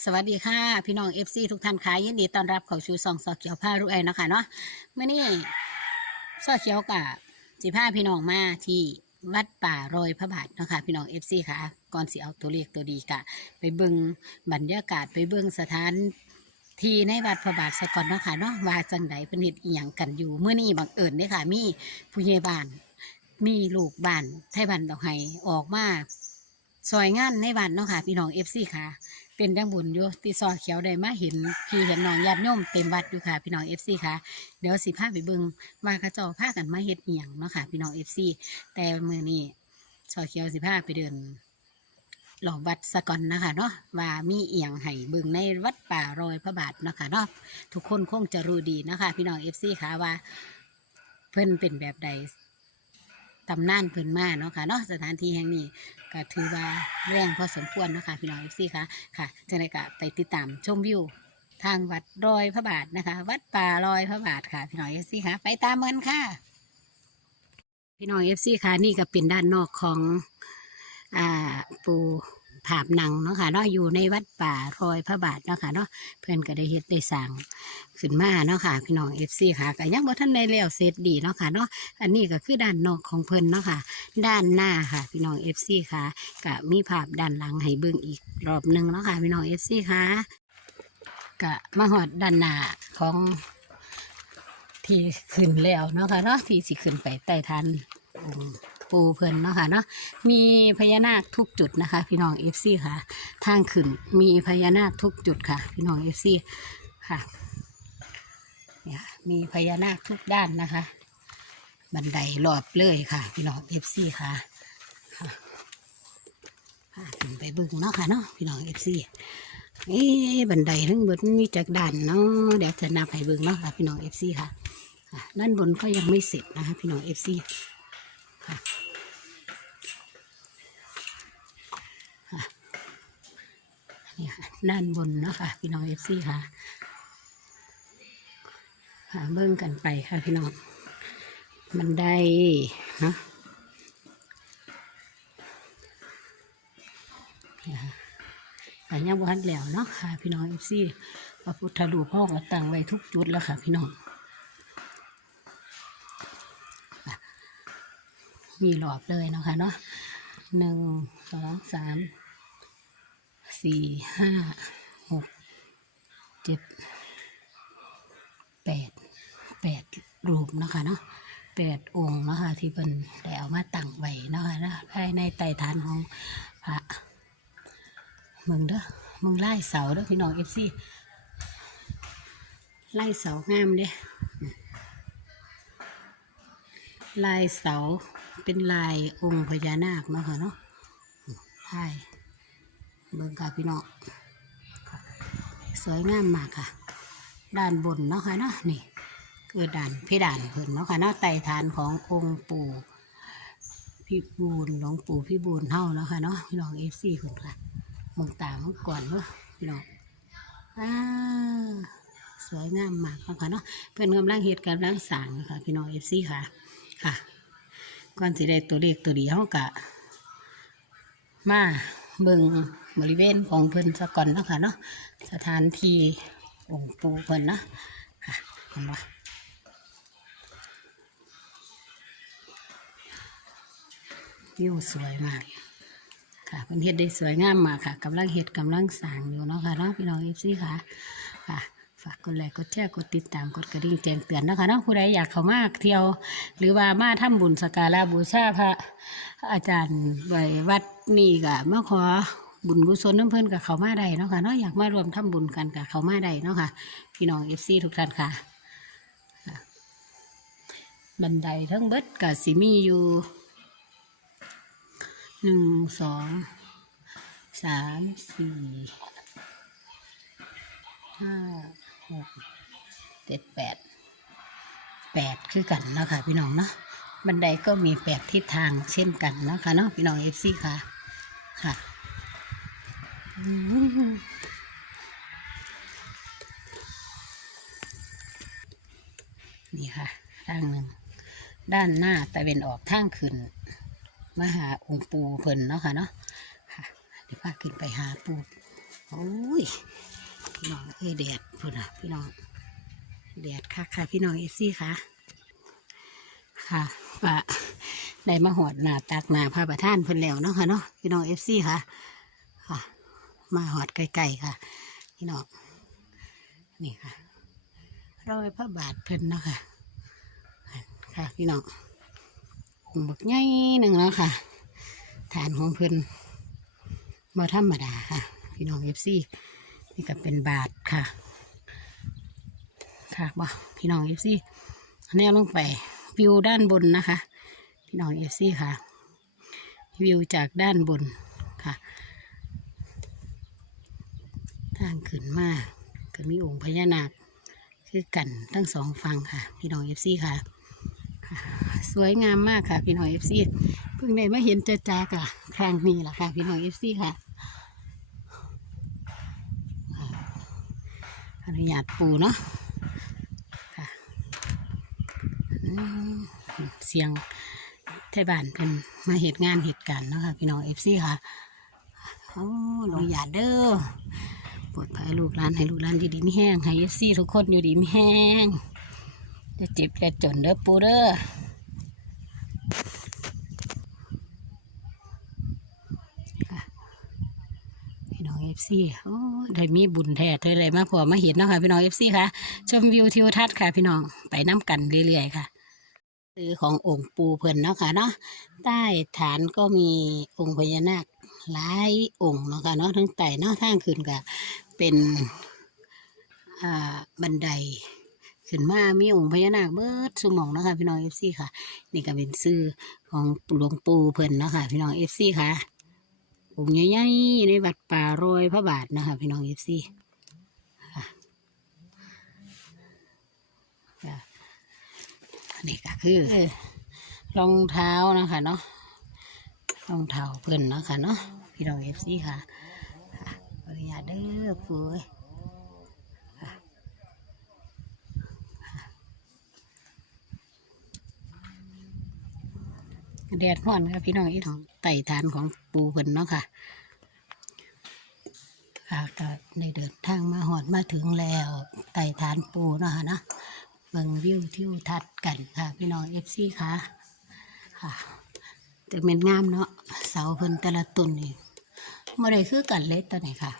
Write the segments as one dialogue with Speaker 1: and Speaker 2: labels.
Speaker 1: สวัสดีค่ะ พี่น้องเอฟซีทุกท่านค่ะยินดีต้อนรับเข้าสู่ซองซอเขียวผ้ารวยนะคะเนาะเมื่อนี้ซอเขียวกับสิผ้าพี่น้องมาที่วัดป่ารอยพระบาทนะคะพี่น้องเอฟซีค่ะ ก่อนสิเอาตัวเลขตัวดีกะ ไปเบิงบรรยากาศไปเบิงสถานที่ในวัดพระบาทสะก่อนเนาะค่ะเนาะว่าจังไดเป็นเหตุอีหยังกันอยู่เมื่อนี้บังเอิญเด้อค่ะ มีผู้ใหญ่บ้าน มีลูกบ้านไทยบ้านดอกไห้ออกมาซอยงานในบ้านเนาะค่ะ พี่น้องเอฟซีค่ะ เป็นจังบุญอยู่ที่ซอเขียวได้มาเห็นพี่เห็นน้องญาติโยมเต็มวัดอยู่ค่ะ พี่น้องเอฟซีค่ะเดี๋ยวสิพาไปเบิ่งว่าเขาเจ้าพากันมาเฮ็ดเอียงเนาะค่ะพี่น้องเอฟซีแต่มือนี้ซอเขียวสิพาไปเดินหลอวัดสะก่อนนะคะเนาะว่ามีเอียงให้เบิ่งในวัดป่ารอยพระบาทนะคะเนาะทุกคนคงจะรู้ดีนะคะ พี่น้องเอฟซีค่ะว่า เพิ่นเป็นแบบใด ตำนานพื้นมาเนาะค่ะเนาะสถานที่แห่งนี้ก็ถือว่าแรงพอสมควรเนาะค่ะพี่น้องเอฟซีค่ะค่ะจะได้ก็ไปติดตามชมวิวทางวัดรอยพระบาทนะคะ วัดป่ารอยพระบาทค่ะพี่น้องเอฟซีค่ะ ไปตามกันค่ะ พี่น้องเอฟซีค่ะนี่ก็เป็นด้านนอกของอ่าปู ผาบหนังเนาะค่ะเนาะอยู่ในวัดป่ารอยพระบาทเนาะค่ะเนาะเพื่อนก็ได้เฮ็ดได้สั่งขึ้นมาเนาะค่ะพี่น้องเอฟซีค่ะก็ยังบ่ทันได้แล้วเสร็จดีเนาะค่ะเนาะอันนี้ก็คือด้านนอกของเพิ่นเนาะค่ะ ด้านหน้าค่ะ พี่น้องเอฟซีค่ะก็มีภาพด้านหลังให้เบิ่งอีกรอบหนึ่งเนาะค่ะพี่น้องเอฟซีค่ะก็มาหอดด้านหน้าของที่ขึ้นแล้วเนาะค่ะเนาะที่สิขึ้นไปใต้ทันองค์ ปูเพิ่นเนาะค่ะเนาะมีพญานาคทุกจุดนะคะ พี่น้องเอฟซีค่ะ ทางขึ้นมีพญานาคทุกจุดค่ะ พี่น้องเอฟซีค่ะเนี่ยมีพญานาคทุกด้านนะคะ บันไดรอบเลยค่ะ พี่น้องเอฟซีค่ะค่ะขึ้นไปบึงเนาะค่ะเนาะพี่น้องเอฟซีเอ๊บันไดทั้งหมดมีจากด่านเนาะเดี๋ยวจะนับให้เบึงเนาะค่ะพี่น้องเอฟซีค่ะค่ะด้านบนก็ยังไม่เสร็จนะคะพี่น้องเอฟซี นี่ค่ะด้านบนนะคะพี่น้องเอฟซีค่ะค่ะเบิ่งกันไปค่ะพี่น้องบันไดเนะแต่ยังบ่ทันแล้วเนาะค่ะพี่น้องเอฟซีพระพุทธรูปพ่อก็ตั้งไว้ทุกจุดแล้วค่ะพี่น้องค่ะ มีหลอบเลยเนาะค่ะเนาะหนึ่งสองสามสี่ห้าหกเจ็ดแปดแปดรูปเนาะคะเนาะแปดองค์เนาะคะที่เป็นได้เอามาตั้งไว้เนาะคะนะภายในไต่ฐานของพระมึงเด้อมึงไล่เสาเด้อพี่น้องเอฟซีไล่เสางามเด้ลายเสา เป็นลายองค์พญานาคเนาะค่ะเนาะใช่เบิ่งค่ะพี่น้องค่ะสวยงามมากค่ะ ด้านบนเนาะค่ะเนาะนี่คือด่านพี่ด่านเพิ่นเนาะค่ะเนาะไต่ฐานขององค์ปู่พี่บูนหลวงปู่พี่บูนเฮาเนาะค่ะเนาะพี่น้องเอฟซีเพิ่นค่ะมองตาเมื่อก่อนเนาะพี่น้องอ่าสวยงามมากเนาะค่ะเนาะเพิ่นกำลังเฮ็ดกำลังสร้างนะคะพี่น้องเอฟซีค่ะค่ะ ก่อนสิได้ตัวเลขตัวดียวกะ มาเบิ่งบริเวณของเพิ่นซะก่อนเนาะค่ะเนาะสถานที่องค์ปู่เพิ่นเนาะค่ะเห็นปะวิวสวยมากค่ะเพิ่นเฮ็ดได้สวยงามมากค่ะกำลังเฮ็ดกำลังสร้างอยู่เนาะค่ะเนาะพี่น้องเอฟซีค่ะค่ะ ฝากกดไลค์กดแชร์กดติดตามกดกระดิ่งแจ้งเตือนนะคะเนาะผู้ใดอยากเข้ามาเที่ยว หรือว่ามาทำบุญสกการะบูชาพระอาจารย์ไว้วัดนี่ก็มาขอบุญกุศลน้ำเพิ่นกับเขามาได้เนาะค่ะเนาะอยากมารวมทำบุญกันกับเขามาได้เนาะค่ะ พี่น้องเอฟซีทุกท่านค่ะ บันไดทั้งเบิดกับสิมีอยู่หนึ่งสองสามสี่ห้า เจ็ดแปดแปดคือกันเนาะคะพี่น้องเนาะบันไดก็มีแปดทิศทางเช่นกันเนาะคะเนาะพี่น้องเอฟซีค่ะ ค่ะนี่ค่ะทางหนึ่ง ด้านหน้าตะเวนออกทางขึ้นมาหาองค์ปูเพิ่นเนาะค่ะเนาะค่ะเดี๋ยวพาขึ้นไปหาปูโอ้ย พี่น้องเอ้ยแดดพุ่นอะพี่น้องแดดค่ะค่ะพี่น้องเอซี่ค่ะค่ะว่าได้มาหอดหน้าตักหน้าพระประธานเพิ่นแล้วเนาะค่ะเนาะพี่น้องเอฟซีค่ะ ค่ะ มาหอดไกลๆค่ะ พี่น้องนี่ค่ะร้อยพระบาทเพิ่นเนาะค่ะ ค่ะ พี่น้องบักใหญ่หนึ่งแล้วค่ะ ฐานของเพิ่นบ่ธรรมดาค่ะ พี่น้องเอฟซี นี่ก็เป็นบาทค่ะ ค่ะบ่พี่น้องเอฟซีแนวลงไปวิวด้านบนนะคะ พี่น้องเอฟซีค่ะ วิวจากด้านบนค่ะทางขึ้นมาก็มีองค์พญานาคคือกันทั้งสองฝั่งค่ะ พี่น้องเอฟซีค่ะ สวยงามมากค่ะ พี่น้องเอฟซีเพิ่งได้มาเห็นเจจ้ากะครั้งนี้แหละค่ะ พี่น้องเอฟซีค่ะอ นุญาตปูเนาะค่ะเสียงไทยบ้านเป็นมาเหตุงานเหตุการณ์เนาะค่ะพี่น้องเอฟซีค่ะโอ้อนุญาดเด้อปลดภัยลูกร้านให้ลูกร้านดีๆไม่แห้งให้เอฟซีทุกคนอยู่ดีไม่แห้งจะเจ็บจะจนเด้อปูเด้อค่ะพี่น้ องเอฟซีโอ้ได้มีบุญแท้เธอเลยมาพอมาเห็นเนาะค่ะพี่น้องเอฟซีค่ะ ชมวิวทิวทัศน์ค่ะ พี่น้องไปน้ำกันเรื่อยๆค่ะซื้อขององค์ปูเพิ่นเนาะค่ะเนาะใต้ฐานก็มีองค์พญานาคหลายองค์เนาะค่ะเนาะทั้งไต่เนาะทางขึ้นก็เป็นอ่าบันไดขึ้นมามีองค์พญานาคเบิดสมองเนาะคะพี่น้องเอฟซีค่ะ นี่ก็เป็นชื่อของหลวงปู่เพิ่นเนาะค่ะพี่น้องเอฟซีค่ะ องค์ใหญ่ๆในวัดป่ารอยพระบาทนะคะพี่น้องเอฟซีนี่ก็คือรองเท้านะคะเนาะรองเท้าเพิ่นนะค่ะเนาะพี่น้องเอฟซีค่ะขออนุญาตเด้อผู้เอ้ย แดดร้อนค่ะพี่น้องอีน้องไต่ฐานของปูเพิ่นเนาะค่ะค่ะก็ได้เดินทางมาหอดมาถึงแล้วไต่ฐานปูเนาะค่ะเนาะเบิ่งวิวทิวทัศน์กันค่ะ พี่น้องเอฟซีค่ะค่ะแต่เป็นงามเนาะเสาเพิ่นแต่ละต้นนี่ไม่ได้คือกันเลยตัวไหนค่ะ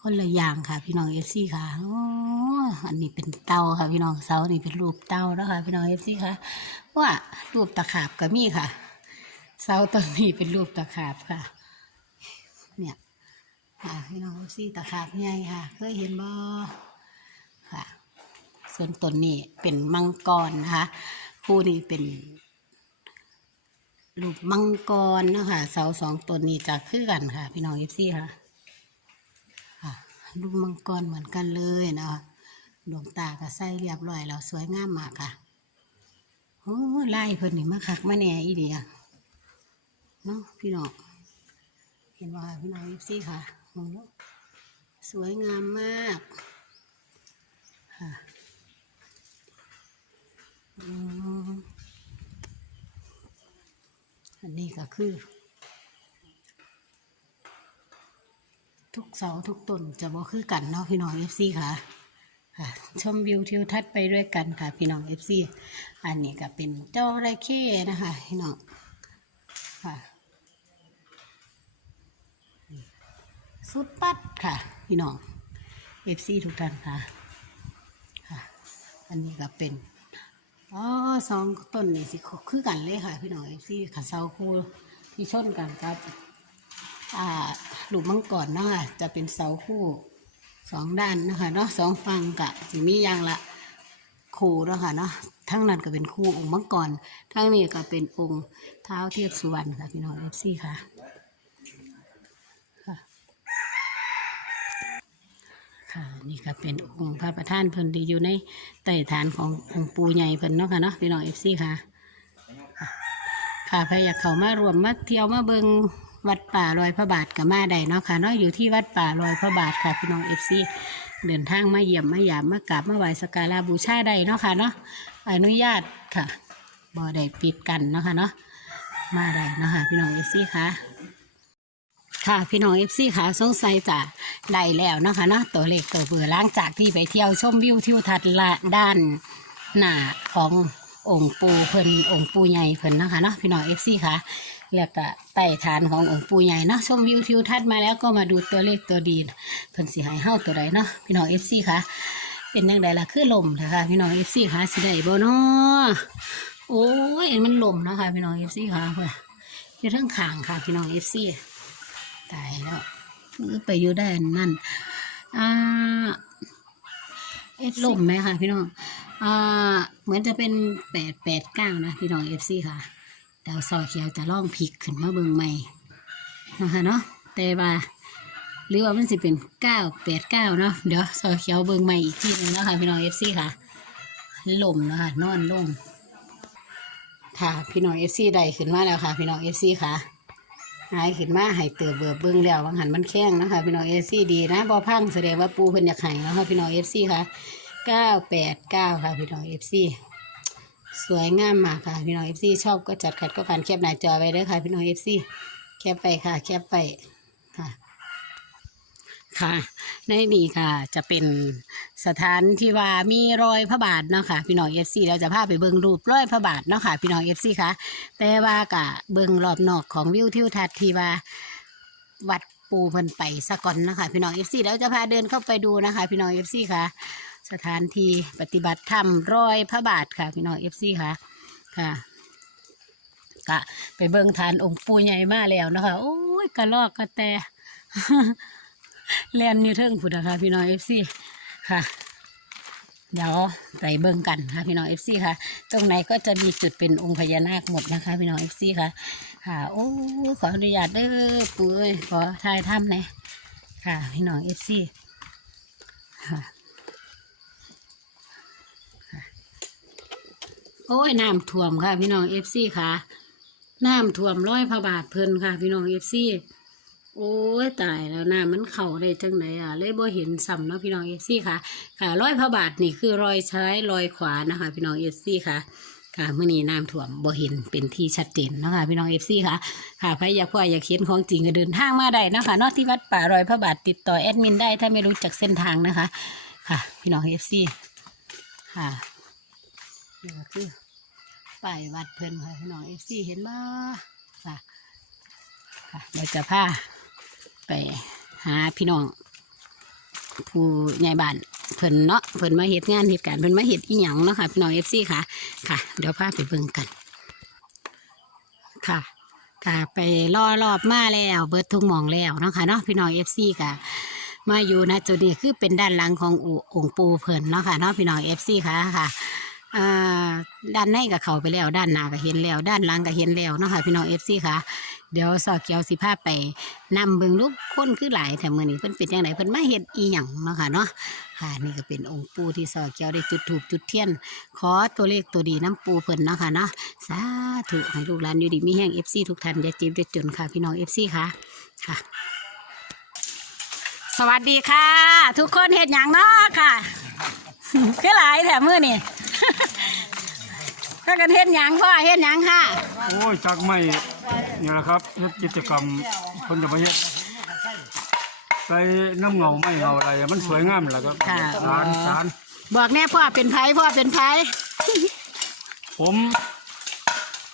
Speaker 1: คนละอย่างค่ะ พี่น้องเอฟซีค่ะโอันนี้เป็นเตาค่ะพี่น้องเสานี่เป็นรูปเตาแล้วค่ะพี่น้องเอฟซีค่ะว่ารูปตะขาบก็มีค่ะ เสาต้นนี้เป็นรูปตะขาบค่ะ เนี่ยค่ะพี่น้องเอฟซี่ตะขาบใหญ่ค่ะ เคยเห็นบ่ค่ะ ส่วนต้นนี้เป็นมังกรนะคะคู่นี้เป็นรูปมังกรนะคะเสาสองต้นนี้จะคือกันค่ะ พี่น้องเอฟซี่ค่ะรูปมังกรเหมือนกันเลยนะคะ ดวงตาก็ใส่เรียบร้อยแล้วสวยงามมากค่ะโอ้ไล่เพิ่นนี่มาคักมาแหน่อีเดียเนาะพี่น้องเห็นว่าพี่น้องยิปซี่ค่ะมองแล้วสวยงามมากค่ะอันนี้ก็คือ ทุกเสาทุกต้นจะบ่คือกันเนาะพี่น้องเอฟซีค่ะ ค่ะชมวิวทิวทัศน์ไปด้วยกันค่ะ พี่น้องเอฟซีอันนี้ก็เป็นเจ้าไรเข้นะคะ พี่น้องค่ะสุดปัดค่ะ พี่น้องเอฟซีทุกท่านค่ะค่ะ อันนี้ก็เป็นอ๋อสองต้นนี่สิคือกันเลยค่ะ พี่น้องเอฟซีค่ะเสาคู่ที่ชนกันครับอ่าหลุมมังกรเนาะค่ะจะเป็นเสาคู่ สองด้านนะคะเนาะสองฝั่งกะสิมีอย่างละคู่เนาะค่ะเนาะทั้งนั้นก็เป็นคู่องค์มังกรทั้งนี้ก็เป็นองค์เท้าเทียบสุวรรณค่ะพี่น้องเอฟซีค่ะค่ะค่ะนี่ก็เป็นองค์พระประธานเพิ่นที่อยู่ในใต้ฐานขององค์ปูใหญ่เพิ่นเนาะค่ะเนาะพี่น้องเอฟซีค่ะ ค่ะใครอยากเข้ามารวมมาเที่ยวมาเบิง วัดป่าลอยพระบาทกับมาได้เนาะค่ะเนาะอยู่ที่วัดป่าลอยพระบาทค่ะพี่น้องเอฟซีเดินทางมาเยี่ยมมาหยามมากราบมาไหว้สักการะบูชาได้เนาะค่ะเนาะอนุญาตค่ะบ่ได้ปิดกันเนาะค่ะเนาะมาได้เนาะค่ะพี่น้องเอฟซีค่ะค่ะพี่น้องเอฟซีค่ะสงสัยจะได้แล้วเนาะคะเนาะตัวเลขตัวเบอร์หล้างจากที่ไปเที่ยวชมวิวทิวทัศน์ละด้านหน้าขององค์ปูเพิ่นองค์ปูใหญ่เพิ่นนะคะเนาะพี่น้องเอฟซีค่ะ แล้วก็ใต้ฐานขององค์ปู่ใหญ่เนาะชมวิวทิวทัศน์มาแล้วก็มาดูตัวเลขตัวดีเพิ่นสิให้เฮาตัวใดเนาะพี่น้องเอฟซีค่ะ เป็นยังไงล่ะคือลมนะคะพี่น้องเอฟซีค่ะสิได้บ่เนาะโอ้ยมันลมนะคะพี่น้องเอฟซีค่ะเพื่ออยู่ทั้งขางค่ะพี่น้องเอฟซีตายแล้วไปอยู่ได้นนั่นอ่าเอฟลมไหมคะพี่น้องอ่าเหมือนจะเป็นแปดแปดเก้านะพี่น้องเอฟซีค่ะ ดาวซอเขียวจะล่องพลิกขึ้นมาเบิงใหม่นะคะเนาะแต่ว่าหรือว่ามันสิเป็นเก้าแปดเก้าเนาะเดี๋ยวซอเขียวเบิงใหม่อีกทีหนึงนะคะพี่น้องเอฟซีค่ะลมนะคะนอนลงค่ะ พี่น้องเอฟซีได้ขึ้นมาแล้วค่ะ พี่น้องเอฟซีค่ะหายขึ้นมาให้เตือเบือเบิ้งแล้ววังหันมันแข้งนะคะพี่น้องเอฟซีดีนะบอพังแสดงว่าปูเพิ่นอยากให้แล้วค่ะพี่น้องเอฟซีค่ะเก้าแปดเก้าค่ะพี่น้องเอฟซี สวยงามมากค่ะพี่น้องเอฟซีชอบก็จัดขัดก็ผ่านแคปหน้าจอไว้เด้อค่ะ พี่น้องเอฟซีแคปไปค่ะ แคปไปค่ะ ค่ะ ในนี้ค่ะ จะเป็นสถานที่ว่ามีรอยพระบาทเนาะค่ะ พี่น้องเอฟซีเราจะพาไปเบิ่งรูปรอยพระบาทเนาะค่ะ พี่น้องเอฟซีค่ะ แต่ว่ากะเบิ่งรอบนอกของวิวทิวทัศน์ที่ว่าวัดปูเพิ่นไปสะก่อนนะคะพี่น้องเอฟซีแล้วจะพาเดินเข้าไปดูนะคะ พี่น้องเอฟซีค่ะ สถานที่ปฏิบัติธรรมร้อยพระบาทค่ะพี่น้องเอฟซีค่ะค่ะกะไปเบิ่งฐานองค์ปูใหญ่มาแล้วนะคะโอ้ยกระลอกกระแตเล่นอยู่เทิงพุทธค่ะพี่น้องเอฟซีค่ะ เดี๋ยวไปเบิ่งกันค่ะพี่น้องเอฟซีค่ะ ตรงไหนก็จะมีจุดเป็นองค์พญานาคหมดนะคะ พี่น้องเอฟซีค่ะ ค่ะ โอ้ขออนุญาตเด้อปุ้ยขอถ่ายถ้ำหน่อยค่ะ พี่น้องเอฟซีค่ะ โอ้ยน้ำท่วมค่ะ พี่น้องเอฟซีค่ะน้ำท่วมร้อยพระบาทเพลินค่ะ พี่น้องเอฟซีโอ้ยตายแล้วน้ำมันเข่าได้จังไหนอะเลยบ่เห็นซ้ำเนาะพี่น้องเอฟซีค่ะ ค่ะร้อยพระบาทนี่คือรอยซ้ายรอยขวานะคะ พี่น้องเอฟซีค่ะค่ะเมื่อนี้น้ำท่วมบ่เห็นเป็นที่ชัดเจนนะคะพี่น้องเอฟซีค่ะค่ะใครอยากพ่ออยากเขียนของจริงก็เดินทางมาได้นะคะนอกที่วัดป่ารอยพระบาทติดต่อแอดมินได้ถ้าไม่รู้จักเส้นทางนะคะ ค่ะ พี่น้องเอฟซีค่ะ นี่ก็คือป้ายวัดเพิ่นค่ะพี่น้องเอฟซีเห็นบ่ค่ะค่ะเดี๋ยวจะพาไปหาพี่น้อง ผู้ใหญ่บ้านเพิ่นเนาะเพิ่นมาเฮ็ดงานเหตุการณ์เพิ่นมาเฮ็ดอีหยังเนาะค่ะพี่น้องเอฟซีค่ะ ค่ะ เดี๋ยวพาไปเบิ่งกัน ค่ะค่ะไปล่อรอบมาแล้ว เบิดทุกหมองแล้วเนาะค่ะเนาะพี่น้องเอฟซีค่ะมาอยู่นะจุดนี้คือเป็นด้านหลังขององค์ปูเพิ่นเนาะค่ะเนาะพี่น้องเอฟซีค่ะค่ะ อ่าด้านในก็เข้าไปแล้วด้านหน้าก็เห็นแล้ว ด้านหลังก็เห็นแล้วเนาะค่ะพี่น้องเอฟซีค่ะเดี๋ยวสอเกียวสิพาไปนำเบิงลูกคนคือหลายแต่มื้อนี้เพิ่นเป็นจังไดเพิ่นมาเฮ็ดอีหยังเนาะค่ะเนาะค่ะนี่ก็เป็นองค์ปูที่สอเกียวได้จุดถูกจุดเทียน ขอตัวเลขตัวดีน้ำปูเพิ่นเนาะค่ะเนาะสาธุให้ลูกหลานอยู่ดีมีแห้ง FC ทุกท่านอย่าจ็บอย่าจนค่ะพี่น้อง FC ค่ะค่ะ สวัสดีค่ะ ทุกคนเฮ็ดหยังเนาะค่ะ คือหลายแถมมื้อนี่ ถ้ากันเฮ็ดหยังพ่อเฮ็ดหยังค่ะ
Speaker 2: โอ้ยจากไม่นี่แหละครับเฮ็ดกิจกรรมคนจะมาเฮ็ดใส่น้ำเงาไม่เงาอะไรมันสวยงามแหละครับ
Speaker 1: ค่ะ
Speaker 2: สารสาร
Speaker 1: บอกแน่พ่อเป็นไผพ่อเป็นไผ
Speaker 2: ผม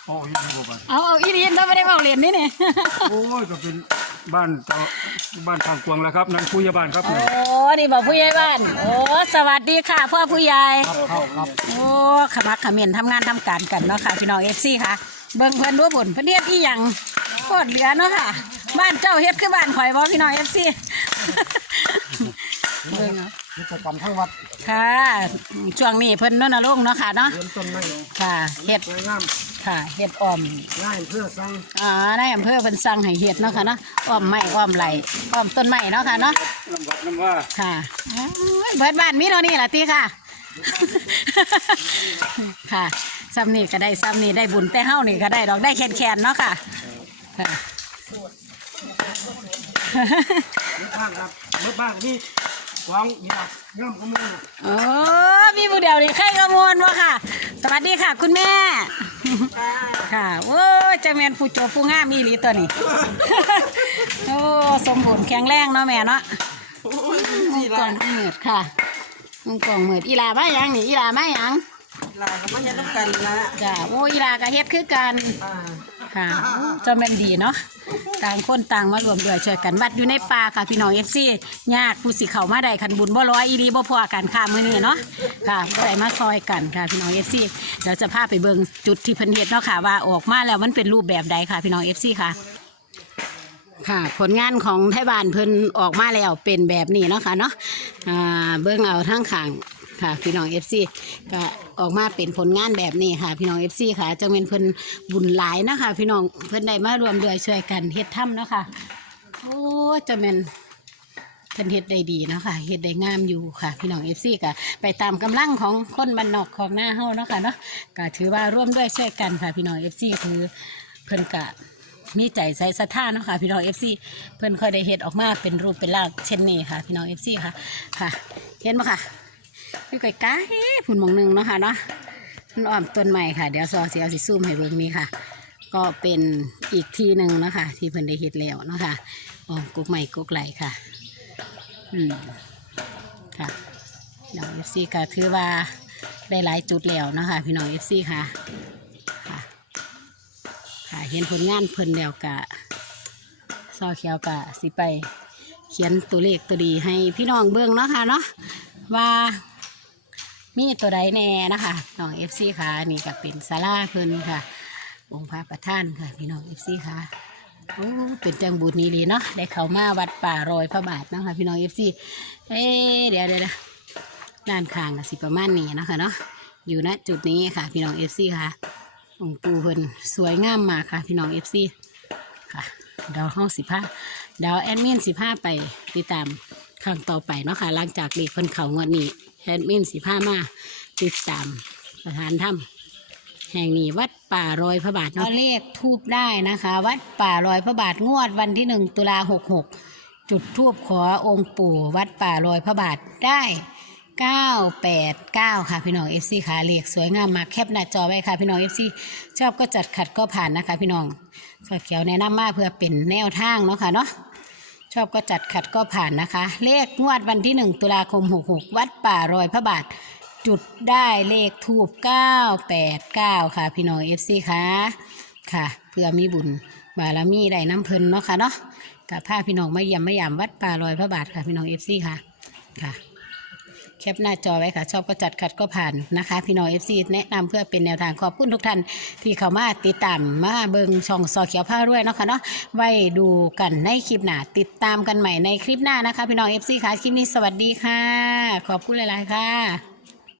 Speaker 2: โอ้ยนี่บ่บ้าน
Speaker 1: เอาเอาอีดีนเราไม่ได้บอกเรียนนี่นี่
Speaker 2: โอ้ยก็เป็น บ้านเจ้าบ้านทางกวางแล้วครับนั่นผู้ใหญ่บ้านครับ
Speaker 1: โอ้นี่บอกผู้ใหญ่บ้าน โอ้สวัสดีค่ะพ่อผู้ใหญ่
Speaker 2: ครับครับ
Speaker 1: โอ้ขมักเขมิ้นทำงานทำการกันเนาะค่ะพี่น้องเอฟซีค่ะ เบิ่งเพิ่นดูผลเพิ่นเรียกอีหยังโคตรเหลือเนาะค่ะ บ้านเจ้าเฮ็ดคือบ้านข่อยบ่พี่น้องเอฟซีเบิ่งเอา
Speaker 2: กิจกรรมทั้งวัด
Speaker 1: ค่ะช่วงนี้เพิ่นเนาะนะลุงเนาะค่ะเนาะ
Speaker 2: เริ่มต้นไม่
Speaker 1: ค่ะเฮ็ด
Speaker 2: สวยงาม
Speaker 1: ค่ะเฮ็ดอ้อม
Speaker 2: ง่ายเพื่อสร้าง
Speaker 1: อ่าในอำเภอเพิ่นสั่งให้เฮ็ดเนาะค่ะเนาะอ้อมไม้อ้อมไหลอ้อมต้นไม้เนาะค่ะเนาะ
Speaker 2: น้ำวัดน้ำว่า
Speaker 1: ค่ะอ้ายเบิดบ้านมีเท่านี้ล่ะติค่ะ ค่ะซ้ำนี่ก็ได้ซ้ำนี่ได้บุญแต่เฮานี่ก็ได้ดอกได้แคนๆเนาะค่ะค่ะ
Speaker 2: เมื่อบ้านครับเมื่อบ้านนี่กวางนี่ล่ะย่อมก็ไม่
Speaker 1: โอ้มีผู้เดียวนี่ใครกระมวลวะค่ะ สวัสดีค่ะ คุณแม่ ค่ะโอ้ยเจะแมนผู้โจบผู้งามมีหลีตัวนี้ โอ้สมบูรณ์แข็งแรงเนาะแม่เนาะมุงกล่องเหมือดค่ะมุงกล่องเหมือดอีหลามาหยังนี่อีหลามาหยัง
Speaker 3: ลาก็มาเฮ็ดน้ำกันละ
Speaker 1: จ้าโอ้อีหลาก็เฮ็ดคือกัน
Speaker 3: อ่า
Speaker 1: ค่ะเจะแม่นดีเนาะ ต่างคนต่างมารวมด้วยช่วยกันวัดอยู่ในป่าค่ะพี่น้องเอฟซียากผู้สิเข้ามาได้คันบุญบ่ร้อยอีรีบ่พอกันค่ะมื้อนี้เนาะค่ะบ่ได้มาซอยกันค่ะพี่น้องเอฟซีเดี๋ยวจะพาไปเบิ่งจุดที่เพิ่นเฮ็ดเนาะค่ะว่าออกมาแล้วมันเป็นรูปแบบใดค่ะพี่น้องเอฟซีค่ะ ค่ะ ผลงานของไทยบ้านเพิ่นออกมาแล้วเป็นแบบนี้เนาะค่ะเนาะอ่าเบิ่งเอาทั้งข้าง ค่ะ พี่น้องเอฟซีก็ออกมาเป็นผลงานแบบนี้ค่ะ พี่น้องเอฟซีค่ะจังเป็นเพิ่นบุญหลายนะคะ พี่น้องเพิ่นได้มารวมด้วยช่วยกันเฮ็ดถ้ำเนาะค่ะโอ้จะเป็นเพิ่นเฮ็ดได้ดีเนาะค่ะเฮ็ดได้งามอยู่ค่ะ พี่น้องเอฟซีก็ไปตามกำลังของคนบ้านนอกของหน้าเฮาเนาะค่ะเนาะก็ถือว่าร่วมด้วยช่วยกันค่ะ พี่น้องเอฟซีคือเพิ่นกะมีใจใส่ศรัทธาเนาะค่ะ พี่น้องเอฟซีเพื่อนค่อยได้เฮ็ดออกมาเป็นรูปเป็นร่างเช่นนี้ค่ะ พี่น้องเอฟซีค่ะค่ะ เห็นไหมค่ะ อยู่ไกลๆพุ่นมองหนึ่งเนาะค่ะเนาะมันอ้อมต้นใหม่ค่ะ เดี๋ยวซอเสียวสิซูมให้เบิ่งนี้ค่ะ ก็เป็นอีกที่หนึ่งเนาะค่ะที่เพิ่นได้เฮ็ดแล้วเนาะค่ะอ้อมกุกใหม่กุกไหลค่ะ อืมค่ะน้องเอฟซีก็ถือว่าได้หลายจุดแล้วเนาะค่ะพี่น้องเอฟซีค่ะค่ะค่ะเห็นผลงานเพิ่นแล้วกะซอเขียวกะสิไป เขียนตัวเลขตัวดีให้พี่น้องเบิ่งเนาะค่ะเนาะว่า มีตัวใดแน่นะคะน้องเอฟซีค่ะนี่ก็เป็นศาลาเพิ่นค่ะ องค์พระประธานค่ะพี่น้องเอฟซีค่ะโอ้เป็นจังบุญนี้ดีเนาะได้เข้ามาวัดป่ารอยพระบาทนะคะพี่น้องเอฟซีเอ๊เดี๋ยวเดี๋ยวเดี๋ยวด้านข้างก็สิประมาณนี้นะคะเนาะอยู่ณจุดนี้ค่ะ พี่น้องเอฟซีค่ะองค์ปูเพิ่นสวยงามมากค่ะ พี่น้องเอฟซีค่ะดี๋ยวห้องสิบห้าดี๋ยวแอดมินสิบห้าไปติดตามครั้งต่อไปเนาะค่ะหลังจากเลขเพิ่นเขางวดนี้ แอดมินสิบห้ามาติดตามสถานถ้ำแห่งนี้วัดป่ารอยพระบาทเนาะเลขทูบได้นะคะ วัดป่ารอยพระบาทงวดวันที่หนึ่งตุลาหกหกจุดทูบขอองค์ปู่วัดป่ารอยพระบาทได้989 ค่ะพี่น้อง FC ค่ะเลขสวยงามมากแคปหน้าจอไว้ค่ะพี่น้อง FC ชอบก็จัดขัดก็ผ่านนะคะพี่น้องสอเขียวแนะนำมาเพื่อเป็นแนวทางเนาะค่ะเนาะ ชอบก็จัดขัดก็ผ่านนะคะ เลขงวดวันที่ 1 ตุลาคม 66 วัดป่ารอยพระบาท จุดได้เลขทูบ989 ค่ะ พี่น้อง FC ค่ะค่ะ เพื่อมีบุญบารมีได้น้ำเพลินเนาะค่ะเนาะกับผ้าพี่น้องไม่ยำไม่ยำวัดป่ารอยพระบาทค่ะ พี่น้อง FC ค่ะค่ะ แคปหน้าจอไว้ค่ะ ชอบก็จัดขัดก็ผ่านนะคะ พี่น้องเอฟซีแนะนำเพื่อเป็นแนวทางขอบคุณทุกท่านที่เข้ามาติดตามมาเบิงช่องซอเขียวผ้าด้วยเนาะค่ะเนาะไว้ดูกันในคลิปหน้าติดตามกันใหม่ในคลิปหน้านะคะ พี่น้องเอฟซีค่ะคลิปนี้สวัสดีค่ะ ขอบคุณหลายๆค่ะ